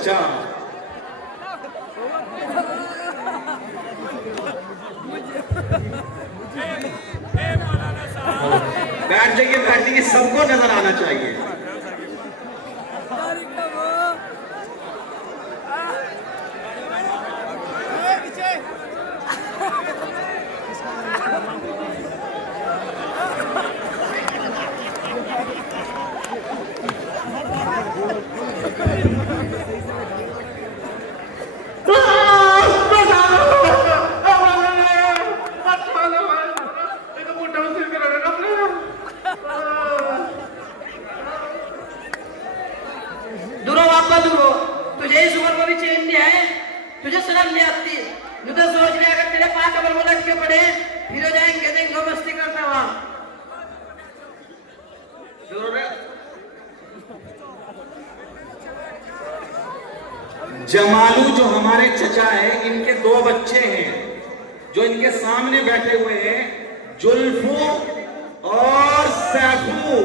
चचा। बैठ जाइए, सबको नजर आना चाहिए। तुझे इस उम्र में भी चैन नहीं है, तुझे शर्म नहीं आती? तू तो सोच रहे अगर तेरे 5 कमर में लटके पड़े फिर हो जाएंगे, देंगे मस्ती करता वहां। जमालू जो हमारे चचा है, इनके 2 बच्चे हैं जो इनके सामने बैठे हुए हैं, जुल्फू और सैफू।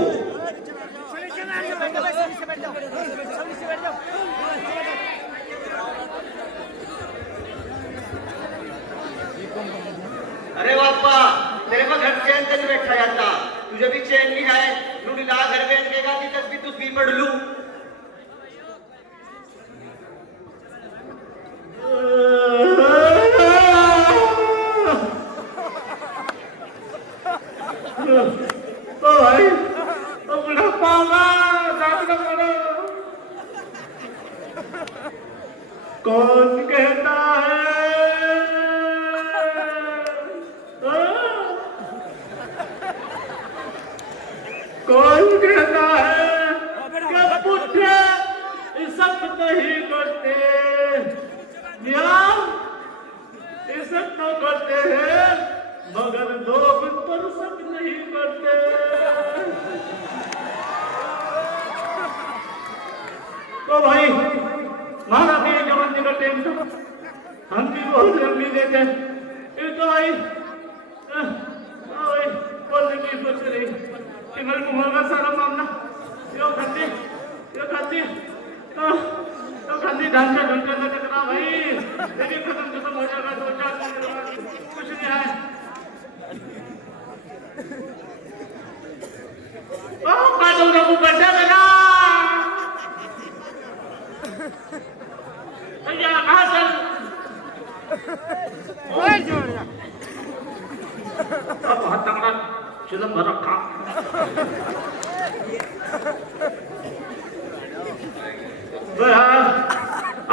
अरे बापा, तेरे को घर चैन से नहीं बैठा जाता, तुझे भी चैन नहीं है। लूडीला घर में के गाती तस्वीर तस्वीर पढ़ लू। तो भाई तो बुढ़ापा कौन कहता है? कौन कहता है कि पुत्र इज्जत नहीं करते? इज्जत तो करते हैं मगर लोग पर शक नहीं करते। तो भाई माना भी जवानी का टाइम था, हम भी बहुत लंबी देते ये तो भाई बोलने की सोच रही कि मेरे मुंह का सारा मामला यो खाती तो खाती ढंग से टकरा भाई, लेकिन खत्म हो जाएगा 2-4 दिन के बाद, कुछ नहीं है। फिल्म भर रखा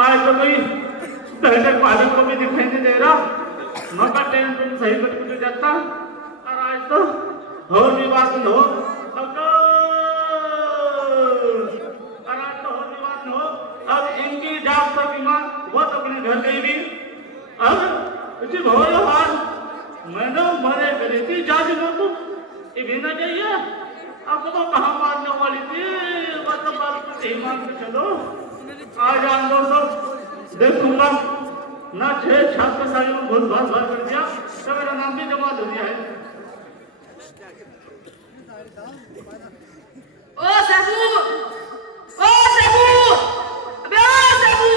आज तो कोई दहशत मालिक को भी दिखाई नहीं दे रहा, मगर टेंशन सही कुछ कुछ जाता। और आज तो हो विवाद हो, अब इनकी जात तो बीमार वो तो अपने घर गई भी। अब उसी भगवान मैंने मरे करे थी जाज को ये भी ना चाहिए। अब तो कहाँ मारने वाली थी, मतलब बात को सही मान के चलो। आज आन दोस्तों देखूंगा ना 6 छात्र सारी में बहुत बात कर दिया तो मेरा नाम भी जमा हो गया है। ओ सैफू, ओ सैफू, अबे ओ सैफू।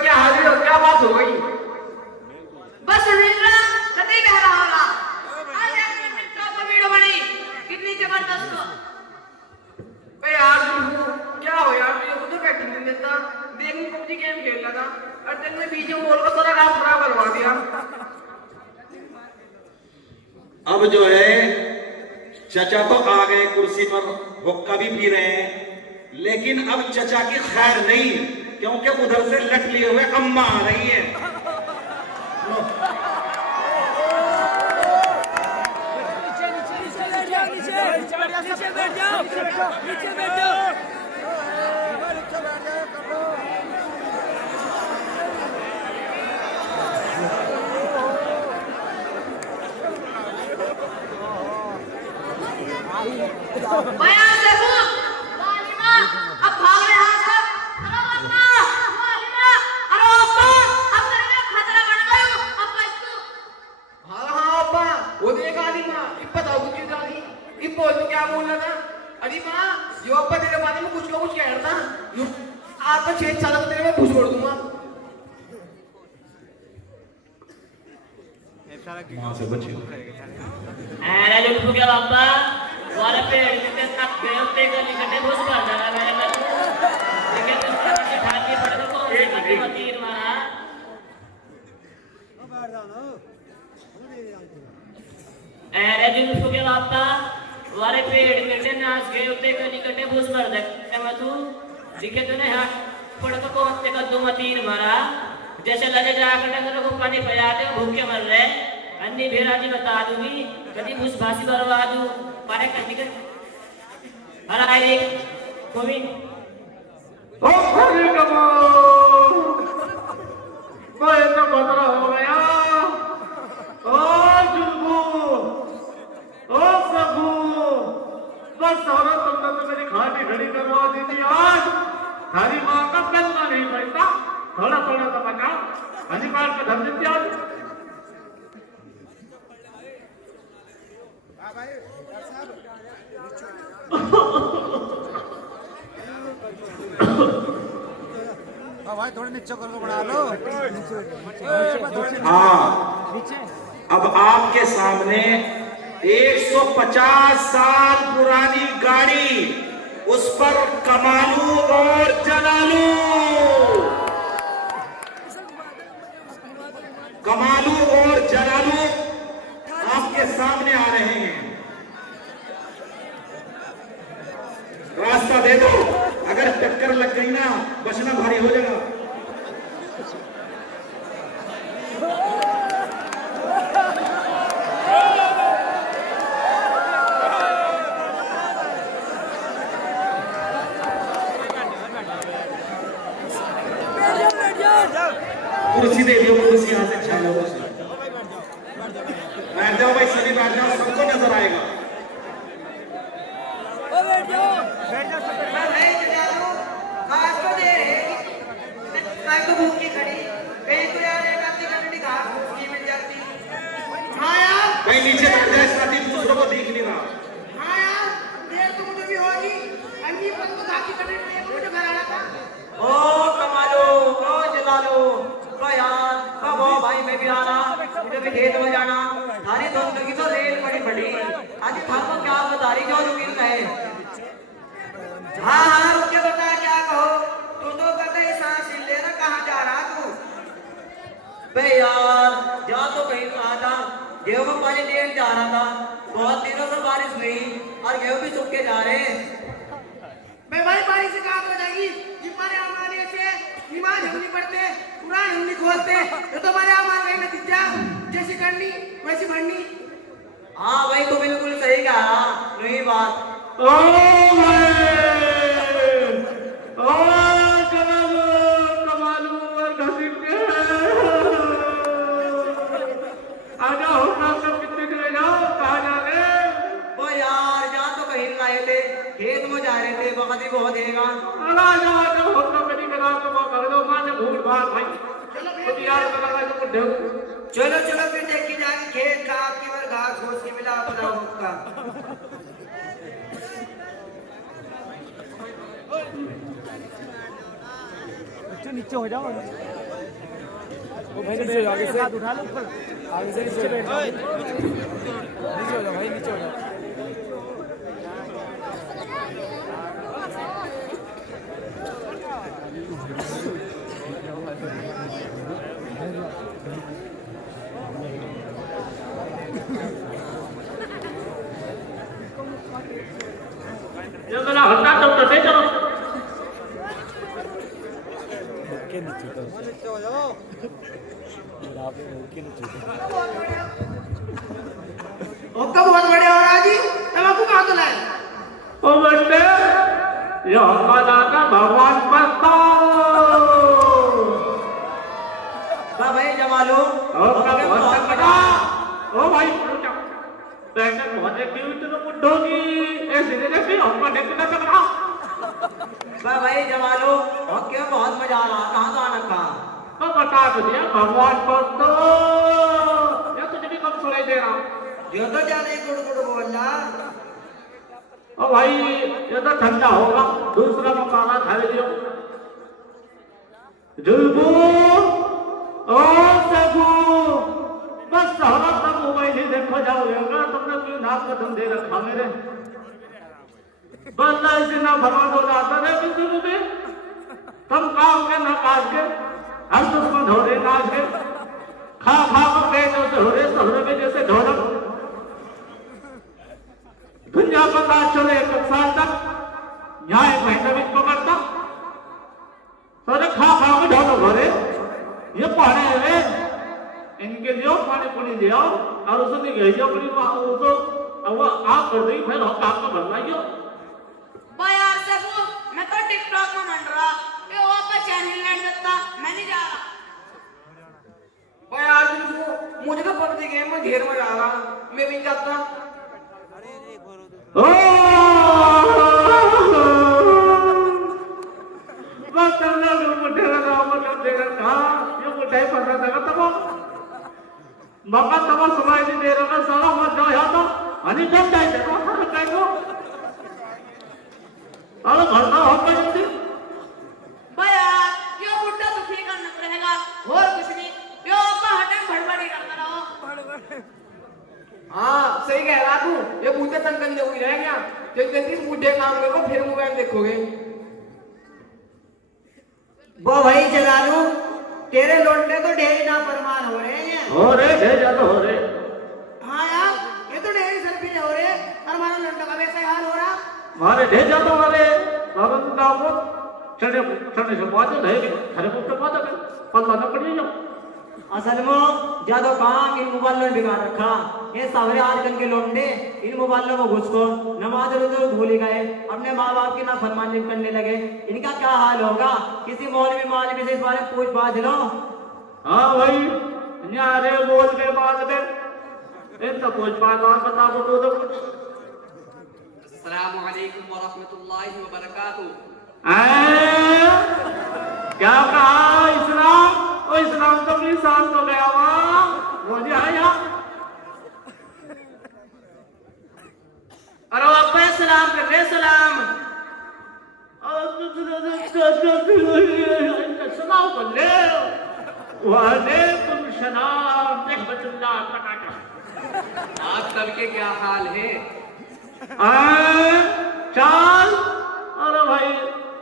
क्या हाल है, क्या बात हो गई? बस रीला कतई बह रहा होगा। आज एक मिनट का वीडियो बनी कितनी जबरदस्त हो। बे यार क्या हो यार, मेरे को तो बैठने नहीं देता। देखने पबजी गेम खेल लगा और तेरे में बीच में बोल कर सारा काम खराब करवा दिया। अब जो है चचा तो आ गए कुर्सी पर, हुक्का भी पी रहे हैं, लेकिन अब चचा की खैर नहीं, क्योंकि उधर से लट लिए हुए अम्मा आ रही है। नीचे बैठ जाओ, नीचे बैठ जाओ। वो देखा नहीं मां, इप्पत आगू की दादी, इप्पो तो क्या बोल रहा था? अरे माँ जो अब्बा तेरे बारे में कुछ कह रहा था, आपका 6 साल तेरे में घुस छोड़ दूंगा। माँ से बची अरे लुटू क्या बापा वाले पेड़ के तक पे उते गली कटे घुस कर जाना मैं लेकिन तुम की ठाकी पड़ गई कौन सी तीर मारा अरे लुटू क्या बापा वाले पेड़ कटे नाच के उते गली कटे घुस कर दे मैं तू दिखे तूने हाथ पड़ के कौन से कद्दू में तीर मारा जैसे लगे जाकर तेरे को पानी पिला दे भूखे मर रहे अन्नी भेराजी बता दूंगी कभी घुस भासी बरवा दूं पारे कभी कर हर आए कोई ओ खरी कमो कोई तो बदला हो गया ओ जुल्मू ओ सबू बस सारा तुमने तो मेरी खाटी घड़ी करवा दी थी आज थारी माँ का पहला नहीं पैसा थोड़ा थोड़ा तो बचा अधिकार का धन देती आज भाई थोड़े नीचे कर लो बना लो। हाँ अब आपके सामने 150 साल पुरानी गाड़ी उस पर कमालू और जलालू आपके सामने आ रहे हैं। रास्ता दे दो अगर टक्कर लग गई ना बचना भारी हो जाएगा। कुर्सी दे दियो कुर्सी यहाँ से छा लो बैठ जाओ भाई सभी बैठ जाओ सबको नजर आएगा। तो भूख की खड़ी कहीं तो यार एक आधी घंटे घास फूस की मिल जाती। हाँ यार कहीं नीचे बैठ जाए साथी दूसरों को दिख नहीं रहा। हाँ यार देर तो मुझे भी होगी अन्नी पर तो घास की खड़ी मुझे घर आना था। ओ कमालो ओ जलालो ओ यार कब हो भाई मैं भी आना मुझे भी खेत में जाना थारी दोस्तों की तो रेल बड़ी बड़ी आज थाको क्या बता रही जो रुकी कहे। हाँ हाँ रुके बता क्या कहो तू तो कहते सांस ले ना कहाँ जा रहा तू बे यार जा तो कहीं कहा था गेहूं में पानी देने जा रहा था बहुत दिनों से बारिश हुई और गेहूं भी सूख के जा रहे हैं। मैं भाई बारिश से कहाँ हो जाएगी जिम्मारे हमारे से बीमार हम नहीं पड़ते पूरा हम नहीं खोलते तो तुम्हारे हमारे नतीजा जैसी करनी वैसी बढ़नी। हाँ भाई तो बिल्कुल सही कहा नहीं बात। ओ कमालू और घसीट के आ जाओ कितने चले जाओ कहाँ जा रहे वो यार जहाँ तो कहीं लाए थे खेत में जा रहे थे वक्त ही बहुत देगा। आ जाओ होता मेरी करा तो कर दो मां ने भूल भाग भाई चलो यार करा तो बुढ़े चलो चलो फिर देखी जाएगी खेत का आपकी बार घास फूस की मिला अपना का। नीचे हो जाओ वो भाई नीचे आगे से हाथ उठा लो ऊपर आगे से नीचे बैठ जाओ नीचे हो जाओ भाई नीचे हो जाओ। ये मेरा हट्टा तो दे चलो के नीचे हो जाओ आप के नीचे ओका बहुत बड़े हो रहा जी तमाकू कहाँ तो लाए। ओ बंदे ये हमारा का भगवान पता भाई जमालो ओ भाई बैठक बहुत क्यों तो मुंडोगी ऐसे देखी हमको देखना चला भाई जमालो और क्यों बहुत मजा आ रहा कहाँ तो आना था तो बता तो दिया भगवान पर तो ये तुझे भी कम सुनाई दे रहा जो तो ज्यादा गुड़ गुड़ बोल रहा और भाई ये तो ठंडा होगा, दूसरा मकाना खा लियो। जुल्बू ओ सबू, बस सारा सब मोबाइल ही देखो जाओगा। तुमने क्यों नाक का दम दे रखा मेरे? बस ऐसे ना भगवान हो जाता है किसी को भी। तुम काम के ना काज के, हर दुश्मन हो रहे काज के, खा खा कर पेटों से हो रहे सहरे के जैसे ढोलक। दुनिया पता चले 1 साल तक न्याय महीने में पकड़ता सारे खा खा के ढोलक हो रहे। ये पढ़े हुए इनके लिए पानी पुनी ले आओ और उसने भेजो अपनी उसको, वो आप कर दी फिर आपका बनवाइयो। यार सबू, मैं तो टिकटॉक में मंड रहा, ये वो आपका चैनल लैंड करता, मैं नहीं जा रहा। यार तुमको मुझे तो पबजी गेम में ढेर मजा आ रहा, मैं भी जाता। बस करना जो मुझे लगा मतलब देगा कहाँ ये मुझे पता था तब मौका तब सुनाई नहीं दे रहा सारा मत जाओ यहाँ तो हनी जब जाए देखो सारा कहीं को सारा भरना हो गया जल्दी। यार ये बुड्ढा तो ठीक करना रहेगा और कुछ नहीं, यो आपका हटे भड़बड़ी करता रहो। हाँ सही कह रहा तू, ये बूढ़े तंग गंदे हुई रह गया। जब जल्दी इस बूढ़े काम करो फिर मोबाइल देखोगे। वो भाई जलालू, तेरे लौंडे तो ढेर ना फरमान हो रहे हैं। हो रहे ढेर ज्यादा हो रहे। हाँ यार, ये तो ढेर सरफिरे हो रहे और हमारा लौंडा का वैसा ही हाल हो रहा। हमारे ढेर ज्यादा हो रहे बाबा गाँव को चढ़े चढ़ने से बात है खरे को बात है पल्ला न पड़ जाओ। असल में ज्यादा काम इन मोबाइल में बिगाड़ रखा। ये सारे आजकल के लौंडे इन मोबाइलों में घुसको नमाज रोजे भूल गए, अपने माँ बाप की नाफरमानी करने लगे। इनका क्या हाल होगा? किसी मौलवी से इस बारे में पूछ पाछ लो। हाँ भाई न्यारे बोल के बाद में इन तो पूछ पाछ बता दो कुछ। अस्सलाम वालेकुम व रहमतुल्लाहि व बरकातहू। क्या कहा इस्लाम? ओ इस्लाम तो अपनी सांस तो गया वहाँ बोलिए आया। अरे अब्बा सलाम कर रहे सलाम। सलाम कर ले। वालेकुम सलाम रहमतुल्लाह बरकातहू। आप सबके क्या हाल है? चाल अरे भाई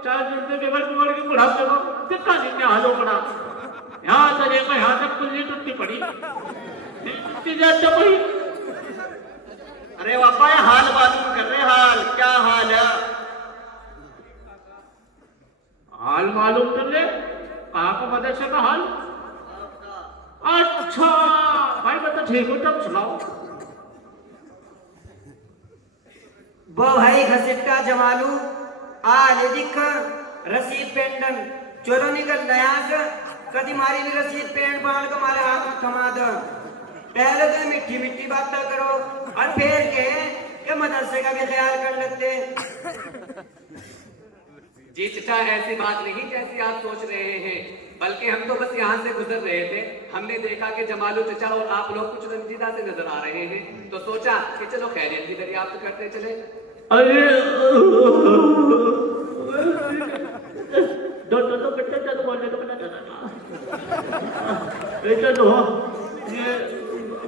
चाल जल्दी के बढ़ के बुढ़ापे को दिखा नहीं क्या हाल पड़ा। यहाँ से लेकर यहाँ तक कुल्ली टूटी पड़ी जाते कोई। अरे बाबा ये हाल मालूम कर रहे, हाल क्या हाल है? हाल मालूम कर ले कहाँ का मदरसे का हाल? अच्छा भाई बता ठीक हो तब सुनाओ। वो भाई घसीटा जमालू आज दिख रसीद पेंडन चलो निकल नया से कदी मारी भी रसीद पेंट बांध को मारे हाथ में थमा दो। पहले तो मिट्टी मिट्टी बातें करो और फिर के मदरसे का भी ख्याल कर लेते। जी चचा ऐसी बात नहीं जैसी आप सोच रहे हैं, बल्कि हम तो बस यहाँ से गुजर रहे थे। हमने देखा कि जमालू चचा और आप लोग कुछ रंजीदा से नजर आ रहे हैं, तो सोचा कि चलो खैरियत की दरियाफ्त करते चले। अरे दो बच्चे चलो बोलने को बता चलो ये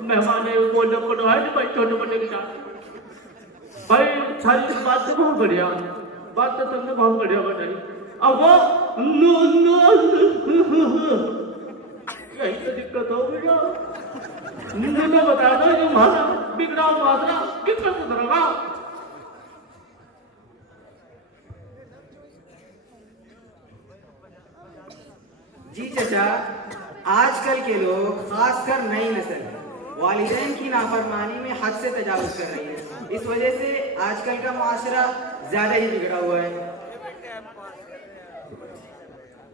मेहमान बोलने को है भाई छोटे बच्चे के साथ। भाई सारी बात तो बहुत बढ़िया, बात तो तुमने बहुत बढ़िया बताई। अब वो यही तो दिक्कत हो गई। मुझे बता दो कि हमारा बिगड़ा मात्रा किस तरह सुधरेगा? जी चाचा, आजकल के लोग खासकर नई नस्ल वालिदैन की नाफरमानी में हद से तजावुज कर रही है। इस वजह से आजकल का माशरा ज्यादा ही बिगड़ा हुआ है।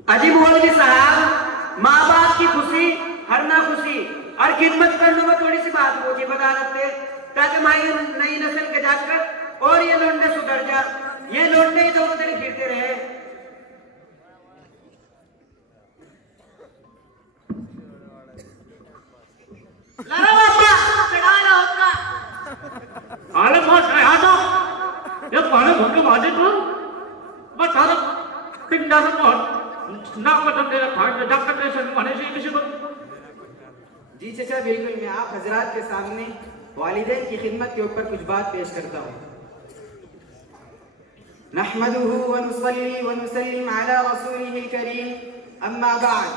अजीब मौलवी साहब, माँ बाप की खुशी हर ना खुशी और खिदमत करने में थोड़ी सी बात मुझे बता सकते ताकि हमारी नई नस्ल के जाकर और ये लोंडे सुधर जा। ये लोंडे ही दोनों तरफ फिरते रहे। ये पाने भूखे माजे तो बस सारा पिंडा से बहुत ना पता तेरा खाट डॉक्टर ने सब माने से किसी को जी चाचा बिल्कुल, मैं आप हजरात के सामने वालिदैन की खिदमत के ऊपर कुछ बात पेश करता हूँ। नहमदुहु व नुसल्ली व नुसल्लिम अला रसूलिहिल करीम, अम्मा बअद,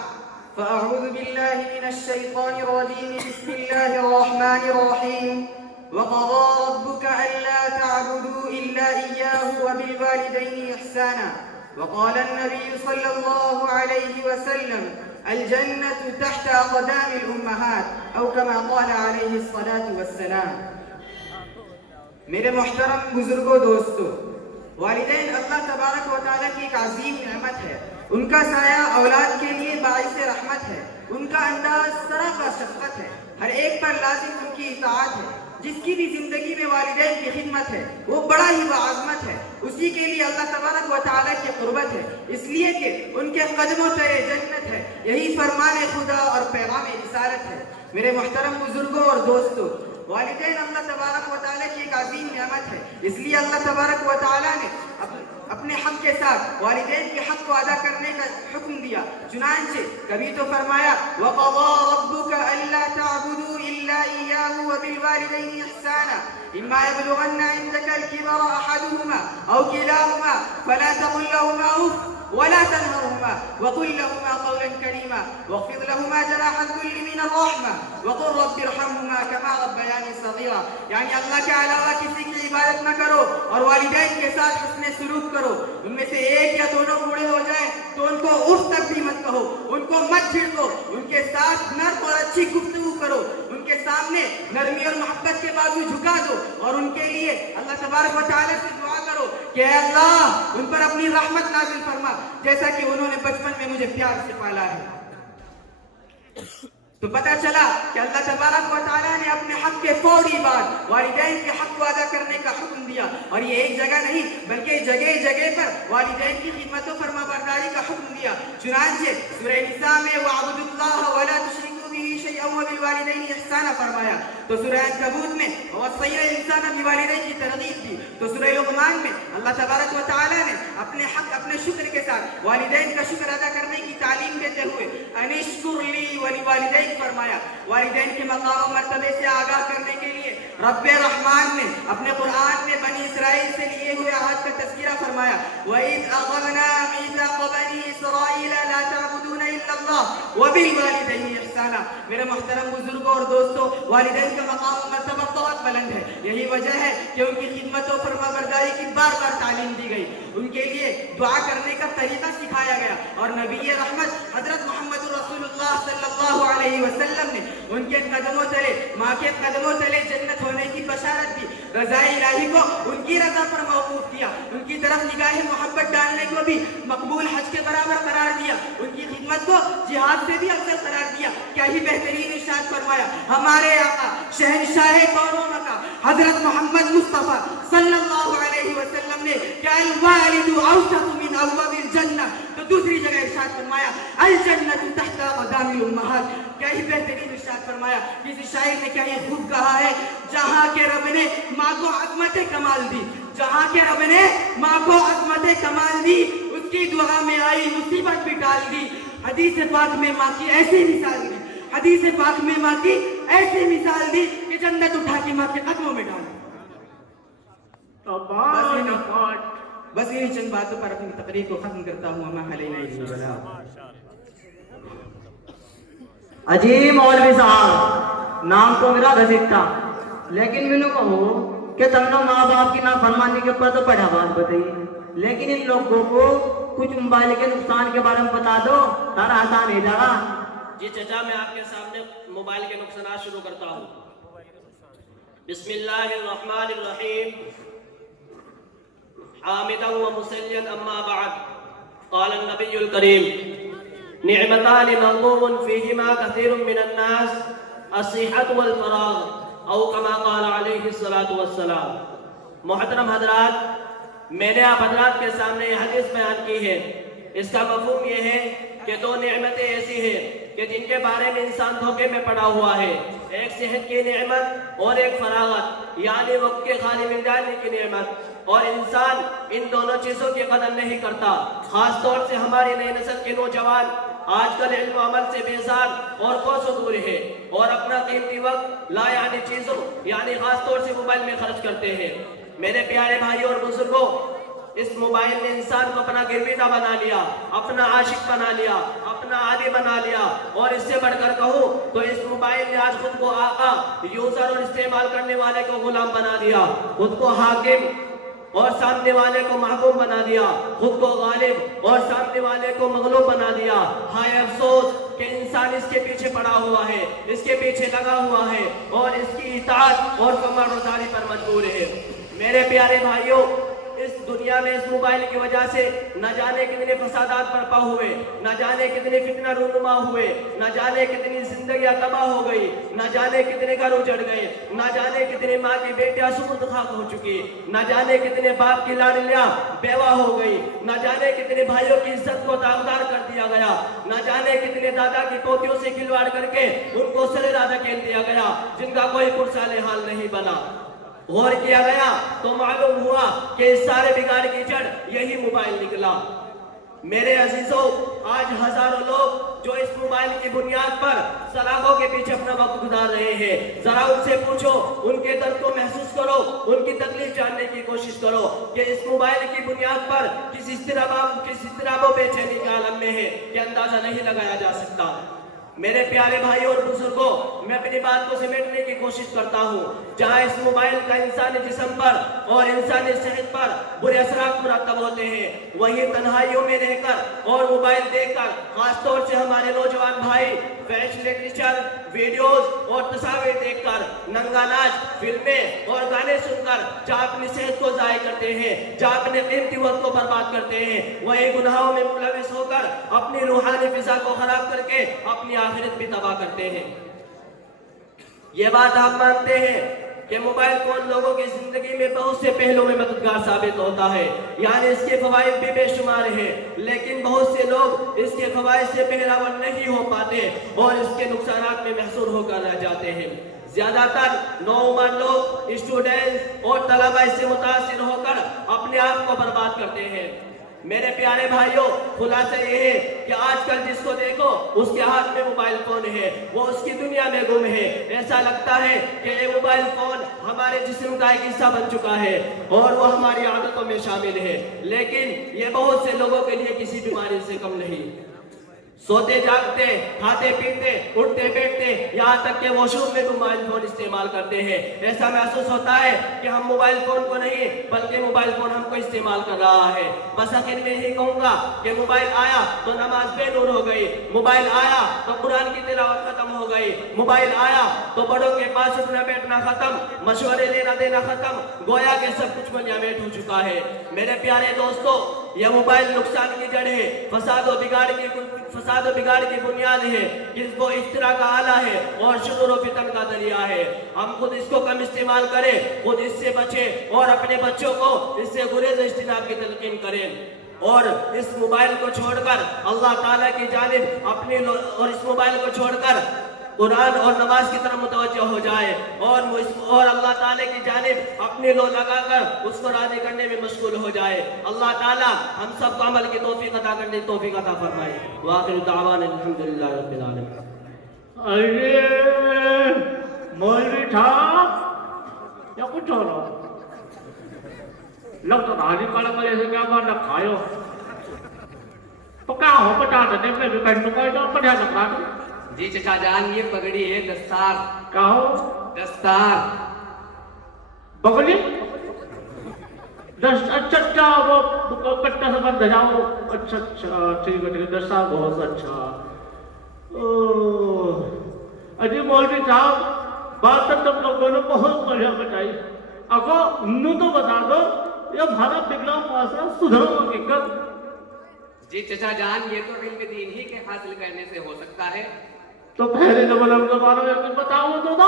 फअऊज़ु बिल्लाहि मिनश शैतानिर रजीम, बिस्मिल्लाहिर रहमानिर रहीम, व क़ज़ा रब्बुका अल्ला तअबुदू इल्ला इय्याहु व बिल वालिदैनि इहसाना, व क़ाला an-नबिय्यु सल्लल्लाहु अलैहि व सल्लम अल-जन्नतु तहत अक़दामिल उम्महात औ कमा क़ाला अलैहि अस्सलातु वस्सलाम। मेरे मोहतरम बुजुर्गों, दोस्तों, वालिदैन अल्लाह तबारक व तआला की एक अजीम नेमत है। उनका साया औलाद के लिए बाइस रहमत है। उनका अंदाज सराफा शफ़क़त है। हर एक पर लाजिम उनकी इताअत है। जिसकी भी जिंदगी में वालिदैन की खिदमत है वो बड़ा ही बाअज़मत है। उसी के लिए अल्लाह तबारक व तआला की क़ुर्बत है, इसलिए कि उनके कदमों तले जन्नत है। यही फरमान खुदा और पैगाम रिसालत है। मेरे मोहतरम बुजुर्गों और दोस्तों, वालिदैन अल्लाह तबारक व तआला की एक अजीम नेमत है। इसलिए अल्लाह तबारक व तआला ने अपने हक के साथ वालिदैन के हक को अदा करने का हुक्म दिया। चुनांचे कभी तो फरमाया व क़ज़ा रब्बुका अल्ला तअबुदू इल्ला इय्याहु व बिल वालिदैनि इहसाना इम्मा यबलुगन्ना इंदकल किबरा अहदुहुमा औ किलाहुमा फला तक़ुल लहुमा उफ़ वला तनहरहुमा वक़ुल लहुमा क़ौलन करीमा वख़्फ़िद लहुमा जनाह अज़्ज़ुल्लि मिनर रहमा वक़ुल रब्बि इरहमहुमा कमा रब्बयानी सग़ीरा। यानी अल्लाह के अलावा किसी की इबादत न करो और वालिदैन के साथ हुस्न सलूक करो। उनमें से एक या दोनों बूढ़े हो जाए तो उनको उफ तक भी मत कहो, उनको मत झिड़को, उनके साथ नर्म और अच्छी गुफ्तगू करो, उनके सामने नरमी और मोहब्बत के बाजू झुका दो और उनके लिए अल्लाह तबारक व तआला से दुआ करो कि अल्लाह उन पर अपनी रहमत नाज़िल फरमा, जैसा कि उन्होंने बचपन में मुझे प्यार से पाला है। तो पता चला कि अल्लाह तबारक व तआला ने अपने हक के फौरी बाद वालिदैन के हक को अदा करने का हुक्म दिया। और ये एक जगह नहीं बल्कि जगह जगह पर वालिदैन की खिदमत और फरमाबरदारी का हुक्म दिया। चुनांचे सूरह निसा में वअब्दुल्लाह वला तुशरिकू बिही शैअन व बिल वालिदैनि इहसाना फरमाया। तो सूरह अनकबूत में ववस्सैना इंसाना बिवालिदैहि की तरगीब दी। तो सूरह लुक़मान में अल्लाह तबारक व तआला ने अपने हक अपने शुक्र के साथ वालिदैन का शुक्र अदा करने की तालीम देते हुए अनिश्कुर ली व लिवालिदैन फरमाया। वालिदैन के मकाम और मर्तबे से आगाह करने के लिए रब्बे रहमान ने अपने कुरान में बनी इसराइल से लिए हुए अहद का तज़किरा फरमाया। वइज़ अख़ज़ना मीसाक़ बनी इसराइल ला तअबुदूना इल्लल्लाह व बिल वालिदैनि इहसाना। मेरे मोहतरम बुजुर्गों और दोस्तों, वालिदैन का मकाम और मर्तबा बहुत बुलंद है। यही वजह है कि उनकी खिदमत और फरमाबरदारी की बार बार तालीम दी गई। उनके लिए दुआ करने का तरीका सिखाया गया और नबी रहमत हजरत मोहम्मद रसूलुल्लाह सल्लल्लाहु अलैहि वसल्लम ने उनके कदमों तले, माँ के कदमों तले जन्नत होने की बशारत दी। रज़ाए इलाही को उनकी रज़ा पर मौकूफ किया। उनकी तरफ निगाह मोहब्बत डालने को भी मकबूल हज के बराबर करार दिया। उनकी खिदमत को जिहाद से भी अफजल करार दिया। क्या ही बेहतरीन इरशाद फरमाया हमारे आका शहंशाह कौनो मका हजरत मोहम्मद मुस्तफ़ा सल्लल्लाहु अलैहि वसल्लम ने क्या अल वालिदु औसतु मिन अबवाबिल जन्नह। तो दूसरी जगह इरशाद फरमाया अल जन्नतु तहत अक़दामिल उम्महात। क्या ही बेहतरीन इरशाद फरमाया। किसी शायर ने क्या ही खूब कहा है, जहाँ के रब ने माँ को अज़मत कमाल दी, जहाँ के रब ने माँ को अज़मत कमाल दी, उसकी दुआ में आई मुसीबत भी टाल दी। हदीस पाक में माँ की ऐसी मिसाल दी, हदीस पाक में माँ की ऐसी मिसाल दी कि जन्नत उठा के माँ के कदमों में डाल। बस यही चंद बातों पर अपनी तकरीर को खत्म करता हूँ। अमा अलैना इल्लल बलाग। अजी मौलवी साहब, नाम तो मेरा रसिक था, लेकिन मैंने कहो कि तुमने माँ बाप की नाफरमानी के ऊपर तो पढ़ा बात बताइए, लेकिन इन लोगों को कुछ मोबाइल के नुकसान के बारे में बता दो, तारा आसान नहीं लगा। जी चचा, मैं आपके सामने मोबाइल के नुकसान शुरू करता हूँ। बिस्मिल्लाहिर्रहमानिर्रहीम। हामिदन व मुसल्लियन अम्मा बअद। क़ाल नबियुल करीम निअमतानि मग़बूबुन फ़ीहिमा कसीरुम मिनन नास अस्सिहत वल फ़राग़ औ कमा क़ाल अलैहि सलातु वस्सलाम। मोहतरम हज़रात, मैंने आप हज़रात के सामने यह हदीस बयान की है। इसका मफ़हूम यह है कि दो नेमतें ऐसी हैं कि जिनके बारे में इंसान धोखे में पड़ा हुआ है। एक सेहत की नेमत और एक फरागत यानी वक्त के खाली मिल जाने की नेमत। और इंसान इन दोनों चीजों की कदर नहीं करता। खास तौर से हमारी नई नस्ल के नौजवान आजकल इल्म अमल से बेजार और कोसों दूर है और अपना कीमती वक्त लायानी चीजों यानी खास तौर से मोबाइल में खर्च करते हैं। मेरे प्यारे भाइयों और बुजुर्गों, इस मोबाइल ने इंसान को अपना गिरविदा बना लिया, अपना आशिक बना लिया, अपना आदी बना लिया और इससे बढ़कर कहूँ तो इस मोबाइल ने आज खुद को आका, यूजर और इस्तेमाल करने वाले को गुलाम बना दिया, खुद को हाकिम और सामने वाले को महबूब बना दिया, खुद को गालिब और सामने वाले को मगलूब बना दिया। हाय अफसोस कि इंसान इसके पीछे पड़ा हुआ है, इसके पीछे लगा हुआ है और इसकी इताअत और फरमाबरदारी पर मजबूर है। मेरे प्यारे भाइयों, इस दुनिया में इस मोबाइल की वजह से न जाने कितने फसादात बर्पा हुए, न जाने कितने फितना रूनुमा हुए, न जाने कितनी जिंदगियां तबाह हो गई, न जाने कितने घर उजड़ गए, न जाने कितने माँ की बेटियां सुपुर्द खाक हो चुकी, न जाने कितने बाप की लाडलियां बेवा हो गई, न जाने कितने भाइयों की इज्जत को दागदार कर दिया गया, न जाने कितने दादा की पोतियों से खिलवाड़ करके उनको सरेरा धकेल दिया गया जिनका कोई पुरसाले हाल नहीं बना। गौर किया गया तो मालूम हुआ कि इस सारे बिगाड़ की जड़ यही मोबाइल निकला। मेरे अजीजों, आज हजारों लोग जो इस मोबाइल की बुनियाद पर सलाखों के पीछे अपना वक्त गुजार रहे हैं, जरा उनसे पूछो, उनके दर्द को महसूस करो, उनकी तकलीफ जानने की कोशिश करो कि इस मोबाइल की बुनियाद पर किस इस्तिराब बेचैनी के आलम में है कि अंदाजा नहीं लगाया जा सकता। मेरे प्यारे भाइयों और बुजुर्गों, मैं अपनी बात को समेटने की कोशिश करता हूँ। जहाँ इस मोबाइल का इंसानी जिस्म पर और इंसानी सेहत पर बुरे असरात मुरतब होते हैं, वहीं तन्हाइयों में रहकर और मोबाइल देखकर खासतौर से हमारे नौजवान भाई फैशन लिटरेचर, वीडियोस और तस्वीर देखकर, नंगा नाच, फिल्में और गाने सुनकर जहाँ अपनी सेहत को जाया करते हैं, जहाँ अपने कीमती वक्त को बर्बाद करते हैं, वही गुनाहों में मुलविस होकर अपनी रूहानी फिजा को खराब करके अपनी आखिरत भी तबाह करते हैं। ये बात आप मानते हैं कि मोबाइल फोन लोगों की जिंदगी में बहुत से पहलुओं में मददगार साबित होता है, यानी इसके फवाइद भी बेशुमार है, लेकिन बहुत से लोग इसके फवाइद से बहरावर नहीं हो पाते और इसके नुकसानात में महसूर होकर रह जाते हैं। ज्यादातर नौउम्र लोग, स्टूडेंट्स और तलबा इससे मुतासिर होकर अपने आप को बर्बाद करते हैं। मेरे प्यारे भाइयों, खुलासा ये है कि आजकल जिसको देखो उसके हाथ में मोबाइल फोन है, वो उसकी दुनिया में गुम है। ऐसा लगता है कि ये मोबाइल फोन हमारे जिस्म का एक हिस्सा बन चुका है और वो हमारी आदतों में शामिल है, लेकिन ये बहुत से लोगों के लिए किसी बीमारी से कम नहीं। सोते जागते, खाते पीते, उठते बैठते, यहाँ तक के वॉशरूम में मोबाइल फोन इस्तेमाल करते हैं। ऐसा महसूस होता है कि हम मोबाइल फोन को नहीं बल्कि मोबाइल फोन हमको इस्तेमाल कर रहा है। बस आखिर में यही कहूँगा कि मोबाइल आया तो नमाज बेनूर हो गई, मोबाइल आया तो कुरान की तिलावत खत्म हो गई, मोबाइल आया तो बड़ों के पास उठना बैठना खत्म, मशवरे लेना देना खत्म, गोया के सब कुछ मलियामेट हो चुका है। मेरे प्यारे दोस्तों, यह मोबाइल नुकसान की जड़ है, फसाद और बिगाड़ की बुनियाद है, इसको इफ्तिरा का आला है और शुरूर और फितन का दरिया है। हम खुद इसको कम इस्तेमाल करें, खुद इससे बचें और अपने बच्चों को इससे गुरेज इज्तिनाब की तलकीन करें और इस मोबाइल को छोड़कर अल्लाह ताला की जानिब अपनी और इस मोबाइल को छोड़कर कुरान और नमाज की तरफ मुतवज्जो हो जाए और अल्लाह ताला की जानिब अपने लो लगाकर उसको राजी करने में मशगूल हो जाए। अल्लाह ताला हम सबको अमल की तौफीक अता करने की तौफीक अता फरमाए। व आखिर दावाना अल्हम्दुलिल्लाह रब्बिल आलमीन। अरे मौलवी साहब, या कुछ हो रहा लग तो राजी काला का जैसे क्या बात खायो तो क्या हो बता देने में भी कंटू का जो बढ़िया लगा जी चचा जान, ये पगड़ी है दस्तार। कहो दस्तार बगली अच्छा वो कट्टा से बंद जाओ। अच्छा ठीक है दस्तार बहुत अच्छा। अजी मौलवी साहब, बात तो तुम लोगों ने बहुत बढ़िया बताई। अगो नू तो बता दो ये हमारा बिगड़ा मुआशरा सुधरोगे कब? जी चचा जान, ये तो इल्म दीन ही के हासिल करने से हो सकता है। तो पहले जमाने के बारे में कुछ बताओ तो दो।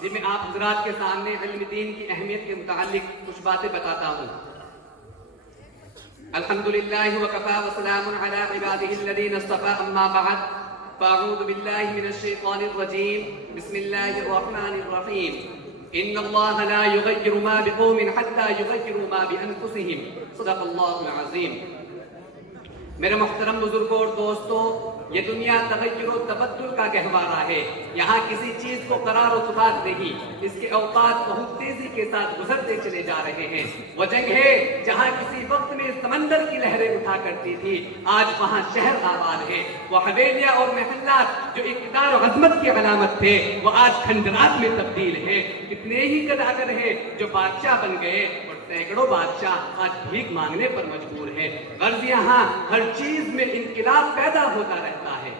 जी मैं आप हजरात के सामने इल्म दीन की अहमियत के मुतालिक कुछ बातें बताता हूँ। अल्हम्दुलिल्लाह व कफा व सलामुन अला इबादिही अल्लज़ीना इस्तफ़ा, अम्मा बअद, फ़अऊज़ु बिल्लाहि मिनश शैतानिर रजीम, बिस्मिल्लाहिर रहमानिर रहीम। इन्नल्लाह ला युगय्यिरु मा बिक़ौमिन हत्ता युगय्यिरु मा बिअनफुसिहिम। सदक़ल्लाहुल अज़ीम। मेरे मोहतरम बुजुर्गों और दोस्तों, ये दुनिया तगय्युर और तबद्दुल का गहवारा है। यहाँ किसी चीज को करार और सुबात नहीं, इसके औकात बहुत तेजी के साथ गुजरते चले जा रहे हैं। वो जंग है जहाँ किसी वक्त में समंदर की लहरें उठा करती थी, आज वहाँ शहर आबाद है। वो हवेलियां और महल्लात जो इक़्तिदार और अज़मत की अलामत थे, वो आज खंडरात में तब्दील है। कितने ही कदागर हैं जो बादशाह बन गए और सैकड़ों बादशाह आज भीख मांगने पर मजबूर है। गर्ज यहाँ हर चीज में इनकिलाब पैदा होता रहता है।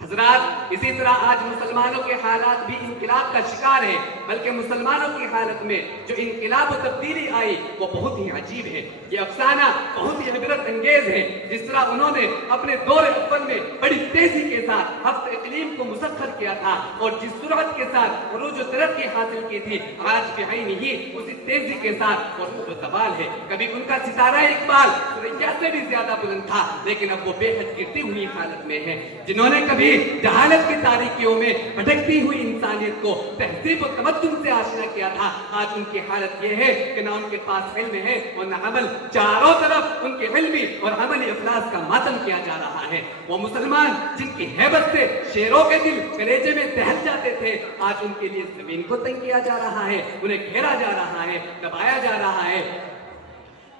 हजरात, इसी तरह आज मुसलमानों के हालात भी इनकिलाब का शिकार है, बल्कि मुसलमानों की हालत में जो इनकिलाब और तब्दीली आई वो बहुत ही अजीब है। ये अफसाना बहुत ही इबरत अंगेज है। जिस तरह उन्होंने अपने दौर अव्वल में बड़ी तेजी के साथ हफ्त इक़लीम को मुसख्खर किया था और जिस सुरअत के साथ उरूज और तरक्की हासिल की थी, आज भी नहीं उसी तेजी के साथ और सवाल है। कभी उनका सितारा इकबाल सुरैया से भी ज्यादा बुलंद था, लेकिन अब वो बेहद गिरती हुई हालत में है। जिन्होंने कभी जहालत की तारीकियों में भटकती हुई इंसानियत को तहजीब और तमद्दुन से आशना किया था, आज उनकी हालत यह है कि ना उनके पास इल्म है और ना अमल। चारों तरफ उनके इल्मी और अमली इखलास का मातम किया जा रहा है। वो मुसलमान जिनकी हैबत से शेरों के दिल कलेजे में दहल जाते थे, आज उनके लिए जमीन को तंग किया जा रहा है, उन्हें घेरा जा रहा है, दबाया जा रहा है।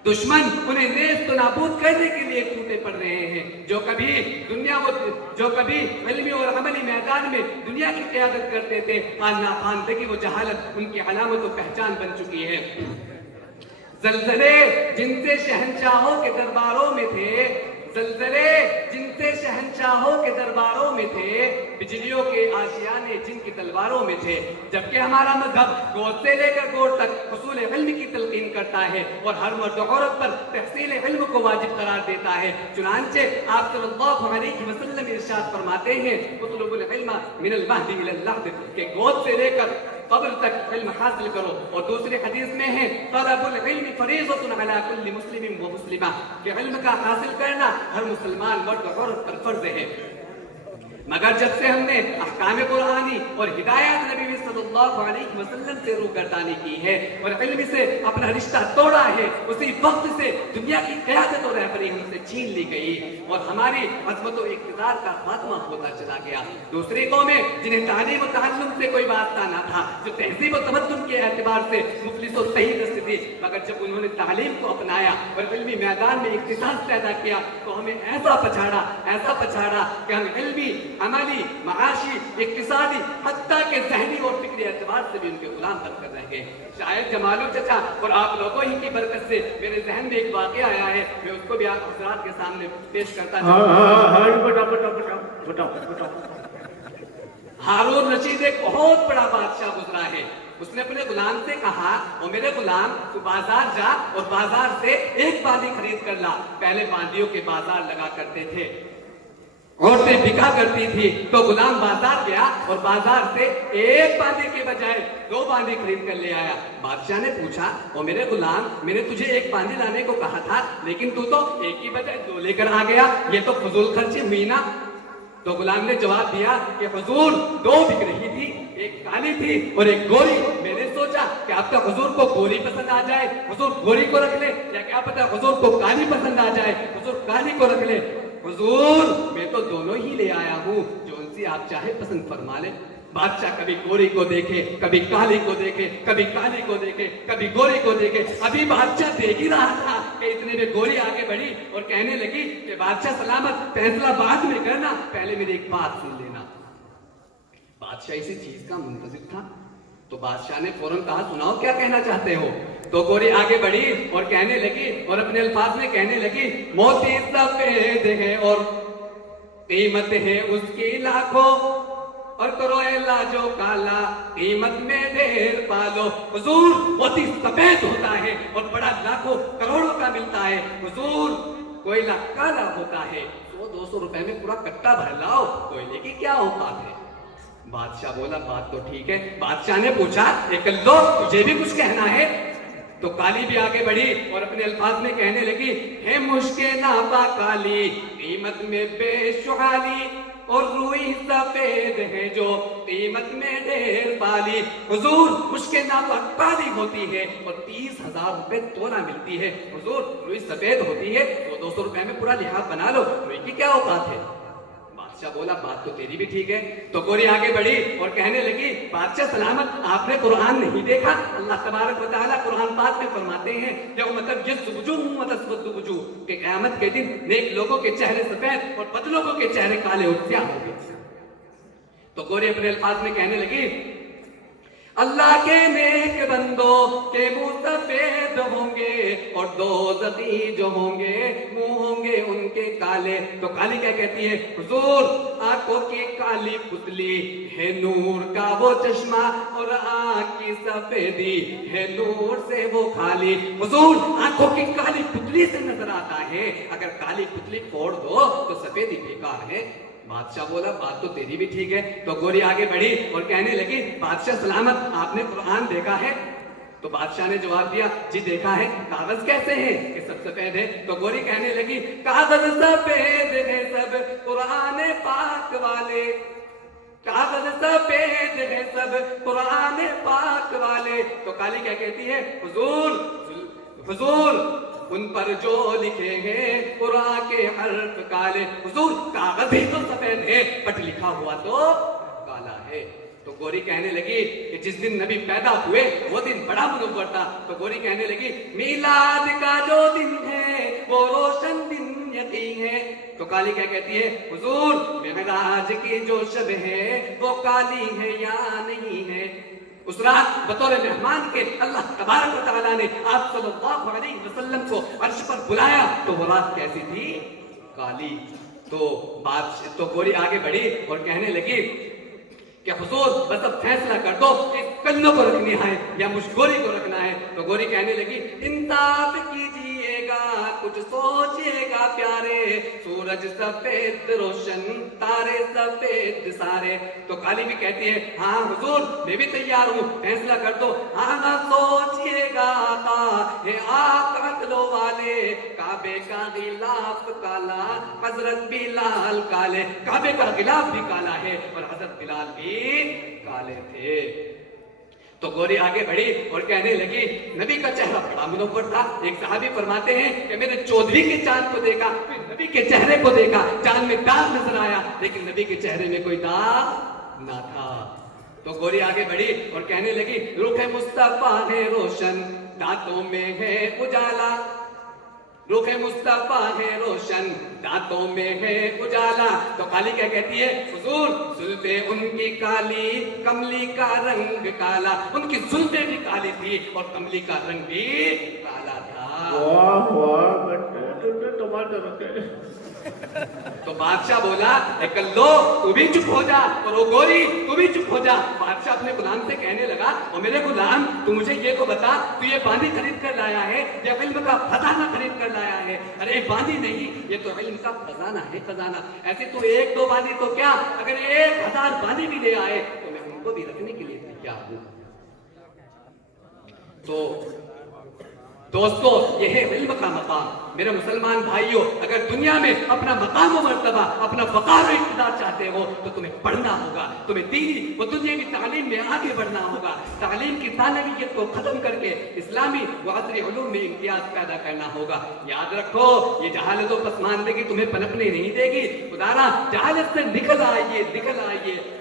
दुश्मन उन्हें नेस्त नाबूद करने के लिए टूटे पड़ रहे हैं। जो कभी इल्मी और अमली मैदान में दुनिया की क़यादत करते थे, आज नाखानदगी वो जहालत उनकी अलामत और पहचान बन चुकी है। ज़लज़ले जिनसे शहंशाहों के दरबारों में थे, ज़लज़ले जिनसे शहंशाहों के दरबारों में थे, बिजलियों के आशियाने जिनकी तलवारों में थे। जबकि हमारा मजहब गोद से लेकर गोद तक हुसूल इल्म की तलकीन करता है और हर मर्द औरत पर तहसील इल्म को वाजिब करार देता है। चुनांचे आप सल्लल्लाहु अलैहि वसल्लम इरशाद फरमाते हैं, उतलुबुल इल्म मिनल महदी इलल लहद, के गोद से लेकर कब्र तक इल्म हासिल करो। और दूसरी हदीस में है, तलबुल इल्म फरीज़तुन अला कुल्लि मुस्लिमिन व मुस्लिमा, कि इल्म का हासिल करना हर मुसलमान मर्द और औरत पर फर्ज है। मगर जब से हमने अहकाम कुरानी और हिदायत नबी सल्लल्लाहु अलैहि वसल्लम से रूगर्दानी की है और इल्म से अपना रिश्ता तोड़ा है, उसी वक्त से दुनिया की क़यादत और रहबरी हमसे छीन ली गई और हमारी अज़मत और इक़्तिदार का खात्मा होता चला गया। दूसरी कौमें जिन्हें तालीम और तअल्लुम से कोई वास्ता ना था, जो तहज़ीब और तमद्दुन के एतबार से मुफलिस और सही दस्त थी, मगर जब उन्होंने तालीम को अपनाया और इल्मी मैदान में इख्तिसास पैदा किया, तो हमें ऐसा पछाड़ा कि हम इल्मी, अमली, माशी, इक्तिसादी, हत्ता के ज़हनी और फिक्री एतबार से भी उनके गुलाम बनकर रह गए। शायद जमालू चचा और आप लोगों ही की बरकत से मेरे जहन में एक वाक़या आया है, मैं उसको भी आप हज़रात के सामने पेश करता हूं। हारून रशीद एक बहुत बड़ा बादशाह गुजरा है। उसने अपने गुलाम से कहा, ओ मेरे गुलाम, तू बाजार जा और बाजार से एक बांदी खरीद कर ला। पहले बांदियों के बाजार लगा करते थे, औरतें बिका करती थी, तो गुलाम बाजार गया और बाजार से एक बांदी के बजाय 2 बांदी खरीद कर ले आया। बादशाह ने पूछा, ओ मेरे गुलाम, मैंने तुझे एक बांदी लाने को कहा था, लेकिन तू तो एक की बजाय 2 लेकर आ गया, ये तो फजूल खर्ची हुई ना। तो गुलाम ने जवाब दिया कि हुजूर 2 बिक रही थी, एक काली थी और एक गोरी। मैंने सोचा कि अब तक हुजूर को गोरी पसंद आ जाए, हुजूर गोरी को रख ले, या क्या पता हुजूर को काली पसंद आ जाए, हुजूर काली को रख ले। हुजूर मैं तो दोनों ही ले आया हूँ, जो उनसे आप चाहे पसंद फरमा ले। बादशाह कभी गोरी को देखे, कभी काली को देखे, कभी काली को देखे, कभी गोरी को देखे। अभी बादशाह देख ही रहा था कि इतने में गोरी आगे बढ़ी और कहने लगी कि बादशाह सलामत, फैसला बाद में करना, पहले मेरी एक बात सुन लेना। बादशाह इसी चीज का मुंतजिर था, तो बादशाह ने फौरन कहा, सुनाओ क्या कहना चाहते हो। तो गोरी आगे बढ़ी और कहने लगी और अपने अल्फाज में कहने लगी, मोती सफेद है और कीमत है उसकी लाखों, और करो एला जो काला कीमत में ढेर पालो। हुजूर मोती सफेद होता है और बड़ा लाखों करोड़ों का मिलता है। हुजूर कोयला काला होता है, 100-200 रुपए में पूरा कट्टा भर लाओ, कोयले की क्या औकात है। बादशाह बोला, बात तो ठीक है। बादशाह ने पूछा, एक लो तुझे भी कुछ कहना है। तो काली भी आगे बढ़ी और अपने अल्फाज में कहने लगी, है मुश्किल नापा काली कीमत में बेशुहाली, और रुई सफेद है जो कीमत में ढेर पाली। हुजूर मुश्किल ना तो काली होती है और 30,000 रुपए तोला मिलती है। हुजूर रुई सफेद होती है तो 200 रुपए में पूरा लिहाज बना लो, रुई की क्या औकात है। बादशाह बोला बात तो तेरी भी ठीक है। तो गोरी आगे बढ़ी और कहने लगी बादशाह सलामत, आपने कुरान नहीं देखा? अल्लाह तबारक व तआला कुरान पाक में फरमाते हैं जब मतलब ये सुबुजू के क़यामत के दिन नेक लोगों के चेहरे सफेद और बद लोगों के चेहरे काले और स्याह होंगे। तो गोरी अपने अल्फाज में कहने लगी अल्लाह के नेक बंदों के मुंह सफेद होंगे और दोज़खी जो होंगे मुंह होंगे उनके काले। तो काली क्या कहती है? हुजूर आंखों की काली पुतली है नूर का वो चश्मा और आंख की सफेदी है नूर से वो खाली। हुजूर आंखों की काली पुतली से नजर आता है, अगर काली पुतली फोड़ दो तो सफेदी बेकार है। बादशाह बोला बात तो तेरी भी ठीक है। तो गोरी आगे बढ़ी और कहने लगी बादशाह सलामत, आपने कुरान देखा है? तो बादशाह ने जवाब दिया जी देखा है। कागज कैसे हैं कि सब सफेद है? तो गोरी कहने लगी कागज सफेद है सब कुरान पाक वाले, कागज सफेद है सब कुरान पाक वाले। तो काली क्या कहती है? हुजूर उन पर जो लिखे हैं कुरान के हर्फ काले। हुजूर कागज ही तो सफेद है बट लिखा हुआ तो काला है। तो गोरी कहने लगी कि जिस दिन नबी पैदा हुए वो दिन बड़ा मुनव्वर था। तो गोरी कहने लगी मीलाद का जो दिन है वो रोशन दिन यकीन है। तो काली क्या कहती है? हुजूर मेराज की जो शब है वो काली है या नहीं है। उस रात बतौर मेहमान के अल्लाह तबारक व तआला ने आप सल्लल्लाहु अलैहि वसल्लम को अर्श पर बुलाया तो वो रात कैसी थी? काली। तो गोरी आगे बढ़ी और कहने लगी कि हुजूर बस अब फैसला कर दो कि कन्नों को रखनी है या मुझगोरी को रखना है। तो गोरी कहने लगी इंसाफ कीजिएगा कुछ सोचिएगा प्यारे, सूरज सफेद रोशन तारे सफेद सारे। तो काली भी कहती है हाँ हुजूर मैं भी तैयार हूँ, फैसला कर दो। हाँ सोचिएगा आका हे आका लो वाले, काबे का गिलाफ काला हजरत बिलाल काले। काबे का गिलाफ भी काला है और हजरत बिलाल भी काले थे। तो गोरी आगे बढ़ी और कहने लगी नबी का चेहरा बड़ा मुनव्वर था। एक सहाबी फरमाते हैं कि मैंने चौधरी के चांद को देखा, फिर नबी के चेहरे को देखा, चांद में दाग नजर आया लेकिन नबी के चेहरे में कोई दाग ना था। तो गोरी आगे बढ़ी और कहने लगी रुखे मुस्तफा है रोशन दांतों में है उजाला, रुखे मुस्तफा है रोशन दांतों में है उजाला। तो काली क्या कहती है? हुजूर जुल्फे उनकी काली कमली का रंग काला। उनकी जुल्फे भी काली थी और कमली का रंग भी काला था। वाह वाह टमाटर। तो बादशाह बोला लो तू भी चुप हो जा और वो गोरी तू भी चुप हो जा। बादशाह अपने गुलाम से कहने लगा और मेरे गुलाम तू मुझे ये को बता, तू ये बांदी खरीद कर लाया है या इल्म का खजाना खरीद कर लाया है? अरे बांदी नहीं, ये तो इल्म का खजाना है, खजाना। ऐसे तू एक दो बांदी तो क्या, अगर 1000 बांदी भी ले आए तो मैं उनको भी रखने के लिए तैयार हूं। तो दोस्तों ये है इल्म का मकाम। मेरे मुसलमान भाइयों अगर दुनिया में अपना मकाम व मर्तबा अपना वक़ार व इक़्तिदार चाहते हो तो तुम्हें पढ़ना होगा, तुम्हें दीनी व दुनियावी तालीम में आगे बढ़ना होगा। तालीम की तालबियत को खत्म करके इस्लामी व असरी उलूम में इम्तियाज पैदा करना होगा। याद रखो ये जहालत व पसमानदगी तुम्हें पनपने नहीं देगी। खुदारा जहालत से निकल आइए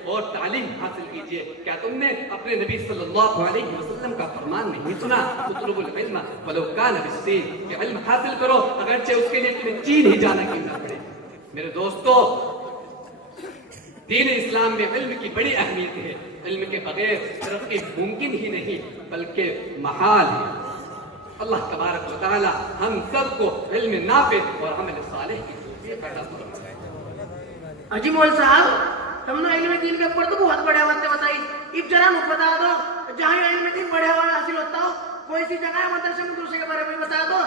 और तालीम हासिल कीजिए। क्या तुमने अपने नबी सल्लल्लाहु अलैहि वसल्लम का फरमान नहीं सुना? उतलुबुल इल्म वलो कान बिस्सीन, कि इल्म हासिल करो अगरचे उसके लिए तुम्हें चीन ही जाना क्यों ना पड़े। मेरे दोस्तों दीन इस्लाम में इल्म की बड़ी अहमियत है। इल्म के बगैर तरक्की मुमकिन ही नहीं बल्कि महाल है। अल्लाह तबारक व तआला हम सबको इल्म नाफे और अमल सालेह की तौफीक अता फरमाए। अजी मौल साहब हमने इल्म दीन के ऊपर तो बहुत बड़े बातें बताई, इब जरा नुक बता दो जहाँ इल्म दीन बड़े हासिल होता हो कोई सी जगह मदरसे मदरसे के बारे में बता दो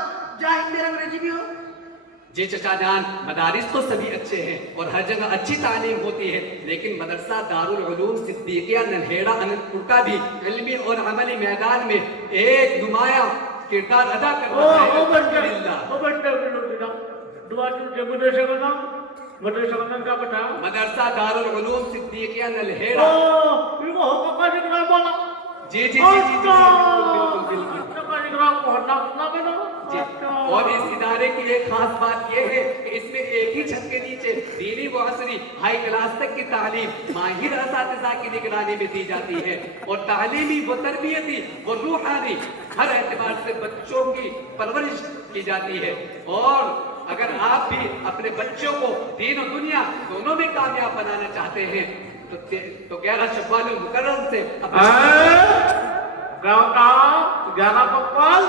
जहाँ हिंदी और अंग्रेजी भी हो। जी चचा जान मदारिस तो सभी अच्छे हैं और हर जगह अच्छी तालीम होती है, लेकिन मदरसा दारुल उलूम सिद्दीकिया नन्हेड़ा अनंतपुर का भी इल्मी और अमली मैदान में एक नुमाया किरदार अदा कर रहा है। मदरसा का नाम क्या बेटा? मदरसा दारुल उलूम सिद्दीकिया नलहेड़ा। इनको होगा का नाम बोला। जी जी जी जी बिल्कुल बिल्कुल जी। और इस इदारे की एक खास बात यह है कि इसमें एक ही छत के नीचे दीनी व असरी हाई क्लास तक की तालीम माहिर असातिज़ा की निगरानी में दी जाती है और तालीमी व तरबियती व रूहानी हर एतबार से बच्चों की परवरिश की जाती है। और अगर आप भी अपने बच्चों को दीन और दुनिया दोनों में कामयाब बनाना चाहते हैं तो 11 शव्वाल मुकर्रम से गाँव का 11 कपाल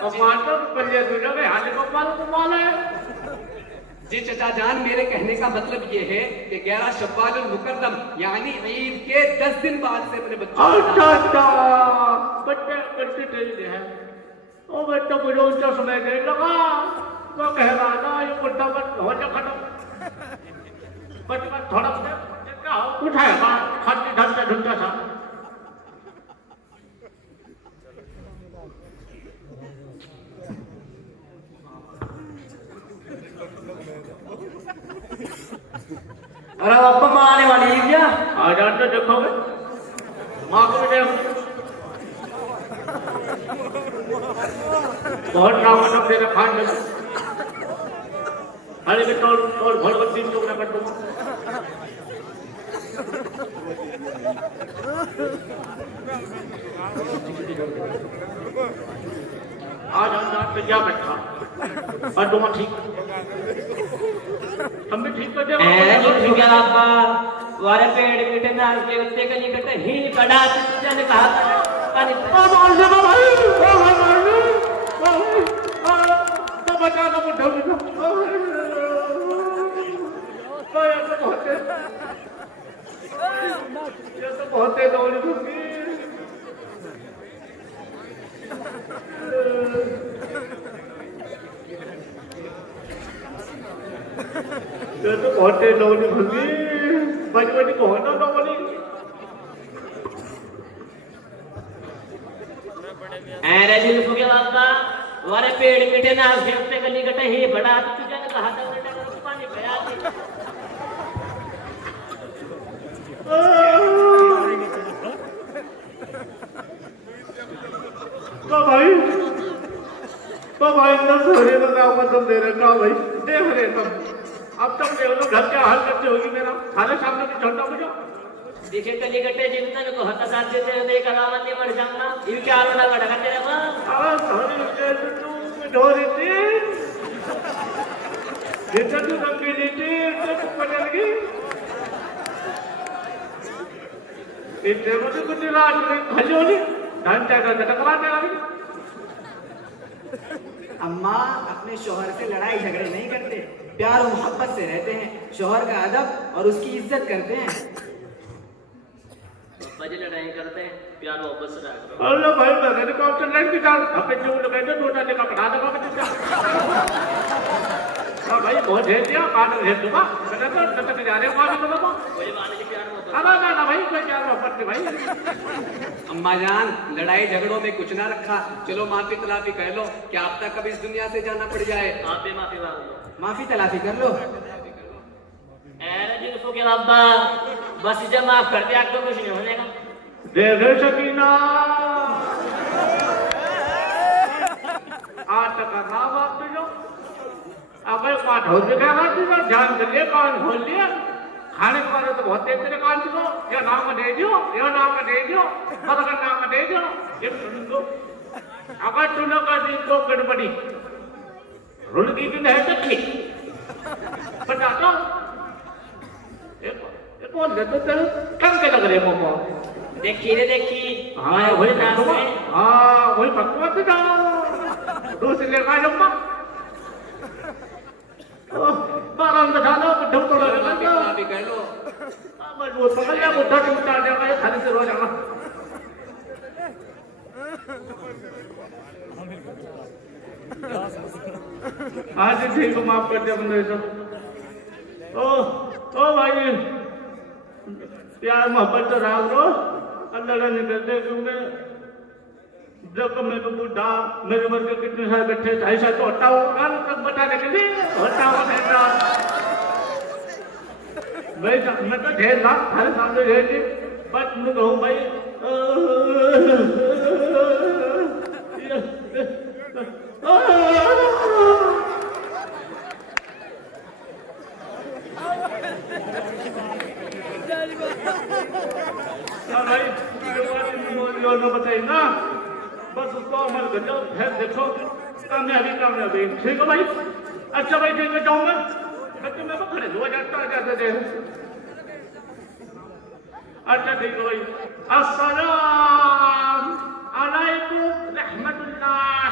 टमाटर पल्ले दूसरे हाली कपाल कमाल है। जी चचा जान, मेरे कहने का मतलब ये है कि 11 शव्वाल मुकर्रम यानी ईद के 10 दिन बाद से अपने बच्चों बच्चे तेज है। ओ बच्चा मुझे ऊंचा समय नहीं लगा तो कह रहा था ये बुढ़ा बट हो जा खत्म बच्चा थोड़ा क्या उठाएगा खाते ढंका ढंका था। अरे अब्बा माँ आने वाली है क्या? आ जाते देखोगे माँ को भी देखो बहुत नाम तेरा खान में अरे के तोड़ तोड़ भड़वत 3 टुकड़ा कर दूंगा। आज हम पे क्या बैठा और तुम ठीक हम भी ठीक कर दे। जी क्या अब्बा वारे पेड़ मीठे नाल के उत्ते कली कटे ही बड़ा तुझे कहा पानी मार दे भाई तो बचा दो बुढ़ा ये तो बहुत है दौड़ी घूमी ये तो बहुत है दौड़ी घूमी बचपन बहुत ना दौड़ी अरे जी हो गया अब्बा वारे पेड़ मीठे नाल के उत्ते कली कटे ही बड़ा तुझे कहा था पानी भया तो भाई ना सोरे तो ना मतलब दे रखा भाई देख रहे तुम अब तक देख लो घर क्या हाल करते होगी मेरा खाने सामने भी छोटा मुझे दिखे कली कटे जिंदन को हता साथ देते देख रावण ने मर जाना ये क्या आलोना गड़ा तेरे बा आ सोरे के तू डोरी थी जितना तू रंगीली थी तो पकड़ लगी इतने मुझे कुछ रात में खली होली ढंचा का टकरा देगा भी। अम्मा अपने शौहर से लड़ाई झगड़े नहीं करते, प्यार और मोहब्बत से रहते हैं, शौहर का अदब और उसकी इज्जत करते हैं। बजे लड़ाई करते हैं प्यार मोहब्बत से रहते हैं। अल्लाह भाई मैंने कहा चल रही थी जान अपने जो लोग कहते टोटा लेकर पढ़ा देगा बच्चा हां भाई बहुत है दिया काट है दूंगा मैंने तो तक जा रहे कौन है बाबा कोई बात नहीं प्यार मोहब्बत ना ना भाई कोई प्यार मोहब्बत नहीं भाई। अम्मा जान लड़ाई झगड़ों में कुछ ना रखा, चलो माफी तलाफी कह लो, क्या अब तक कभी इस दुनिया से जाना पड़ जाए। आप भी माफी मांग लो, माफी तलाफी कर लो। अरे जी हो गया अब्बा बस इसे माफ कर दे आपको कुछ नहीं होने का। देखे सकीना आज तक ना बात जो अब एक बात हो गया बात जो ध्यान कर लिए कान खोल लिए खाने के बाद तो बहुत तेज तेरे कान को ये नाम दे दियो ये नाम दे दियो मगर नाम दे दियो ये सुन लो अगर सुनो का दिन तो गड़बड़ी रुल की भी नहीं सकती बता दो ये कौन ले तो तेरे कम के लग रहे मोमो देखी रे देखी हाँ वही भगवत जाओ दूसरे का जम्मा बाराम दखाना बुढ़ा तो लगा माफी कह लो। मजबूत पकड़ लिया बुढ़ा की उतार देगा ये खाली से रो जाना। आज ठीक माफ कर दिया बंदे सब। ओ भाई प्यार मोहब्बत तो राग रो अल्लाह नहीं करते क्योंकि जब मैं तो बुढ़ा मेरे वर्ग के कितने सारे बैठे ऐसा तो हटाओ तक बताने के लिए हटाओ नहीं मैं तो ढेर ना हर सामने ढेर थी बस मैं कहूँ भाई भाई बताइए ना बस उसको अमल कर जाओ फिर देखो कामयाबी ठीक है भाई अच्छा भाई ठीक है जाऊंगा बच्चे मैं तो खड़े हुआ जाता थे अच्छा ठीक है भाई अस्सलाम अलैकुम रहमतुल्लाह